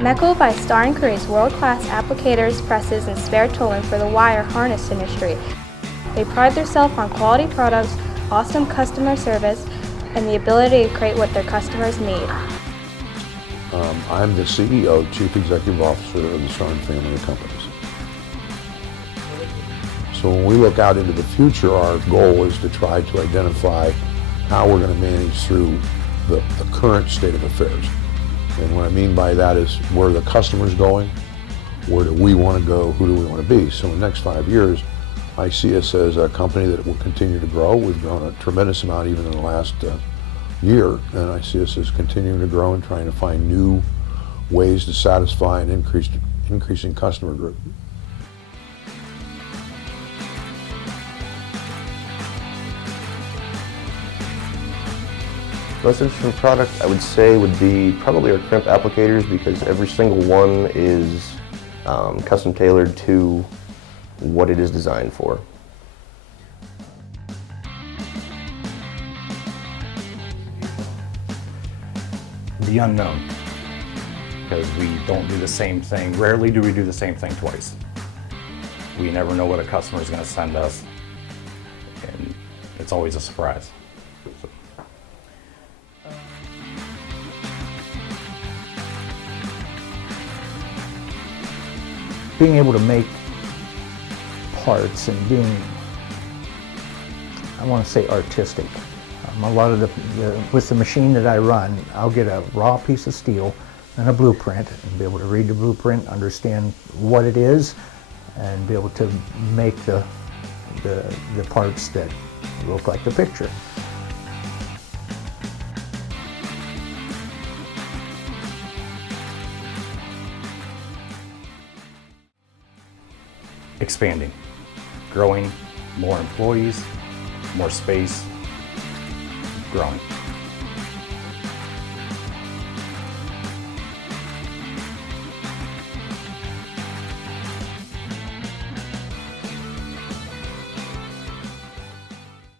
Maplewood by Star & creates world-class applicators, presses, and spare tooling for the wire harness industry. They pride themselves on quality products, awesome customer service, and the ability to create what their customers need. I'm the CEO, Chief Executive Officer of the Star & family of companies. So when we look out into the future, our goal is to try to identify how we're going to manage through the current state of affairs. And what I mean by that is where the customer's going, where do we want to go, who do we want to be. So in the next 5 years, I see us as a company that will continue to grow. We've grown a tremendous amount even in the last year, and I see us as continuing to grow and trying to find new ways to satisfy an increasing customer group. Most interesting product I would say would be probably our crimp applicators, because every single one is custom tailored to what it is designed for. The unknown, because we don't do the same thing. Rarely do we do the same thing twice. We never know what a customer is going to send us, and it's always a surprise. So. Being able to make parts and being, I want to say, artistic. A lot of with the machine that I run, I'll get a raw piece of steel and a blueprint and be able to read the blueprint, understand what it is, and be able to make the parts that look like the picture. Expanding, growing, more employees, more space, growing.